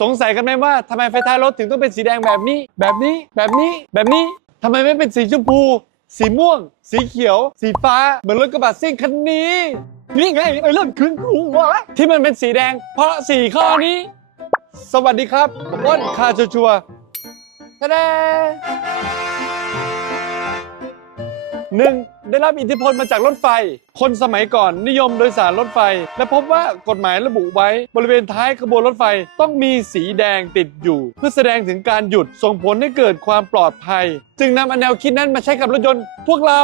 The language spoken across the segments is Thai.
สงสัยกันไหมว่าทำไมไฟท้ายรถถึงต้องเป็นสีแดงแบบนี้ แบบนี้ แบบนี้ แบบนี้ทำไมไม่เป็นสีชมพู สีม่วง สีเขียว สีฟ้า เหมือนรถกระบะซิ่งคันนี้ นี่ไงไอ้เรื่องคืนครูวะที่มันเป็นสีแดง เพราะสี่ข้อนี้ สวัสดีครับผมอ้นคาชัวชัวทะเด หนึ่งได้รับอิทธิพลมาจากรถไฟ คนสมัยก่อนนิยมโดยสารรถไฟ และพบว่ากฎหมายระบุไว้บริเวณท้ายขบวนรถไฟต้องมีสีแดงติดอยู่ เพื่อแสดงถึงการหยุดส่งผลให้เกิดความปลอดภัย จึงนำอันแนวคิดนั้นมาใช้กับรถยนต์พวกเรา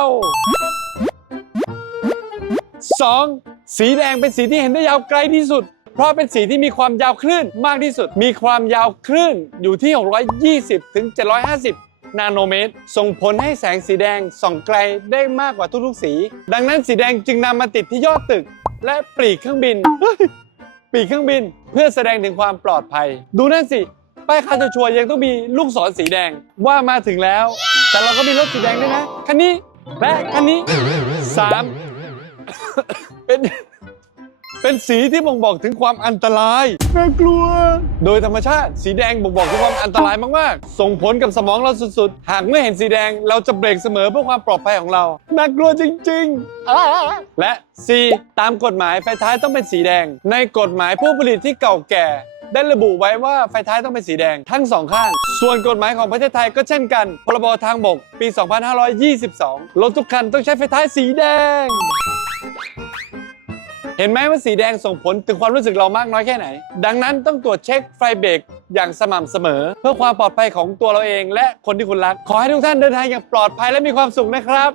2. สีแดงเป็นสีที่เห็นได้ยาวไกลที่สุด เพราะเป็นสีที่มีความยาวคลื่นมากที่สุด มีความยาวคลื่นอยู่ที่ 620ถึง750 นาโนเมตร ส่งผลให้แสงสีแดงส่องไกลได้มากกว่าทุกๆสี ดังนั้นสีแดงจึงนำมาติดที่ยอดตึก และปลีกเครื่องบิน ปีกเครื่องบินเพื่อแสดงถึงความปลอดภัย ดูนั่นสิ ป้ายคาจะชัวร์ยังต้องมีลูกศรสีแดงว่ามาถึงแล้ว แต่เราก็มีรถสีแดงด้วยนะ คันนี้และคันนี้สามเป็น เป็นสีที่บ่งบอกถึงความอันตราย น่ากลัว โดยธรรมชาติ สีแดงบ่งบอกถึงความอันตรายมากๆ ส่งผลกับสมองเราสุดๆ หากเมื่อเห็นสีแดงเราจะเบรกเสมอเพื่อความปลอดภัยของเรา น่ากลัวจริงๆ และ C ตามกฎหมายไฟท้ายต้องเป็นสีแดง ในกฎหมายผู้ผลิตที่เก่าแก่ได้ระบุไว้ว่าไฟท้ายต้องเป็นสีแดงทั้งสองข้าง ส่วนกฎหมายของประเทศไทยก็เช่นกัน พรบทางบก ปี 2522 รถทุกคันต้องใช้ไฟท้ายสีแดง เห็นไหมว่าสีแดงส่งผลถึงความรู้สึกเรามากน้อยแค่ไหน ดังนั้นต้องตรวจเช็คไฟเบรกอย่างสม่ำเสมอ เพื่อความปลอดภัยของตัวเราเอง และคนที่คุณรัก ขอให้ทุกท่านเดินทางอย่างปลอดภัยและมีความสุขนะครับ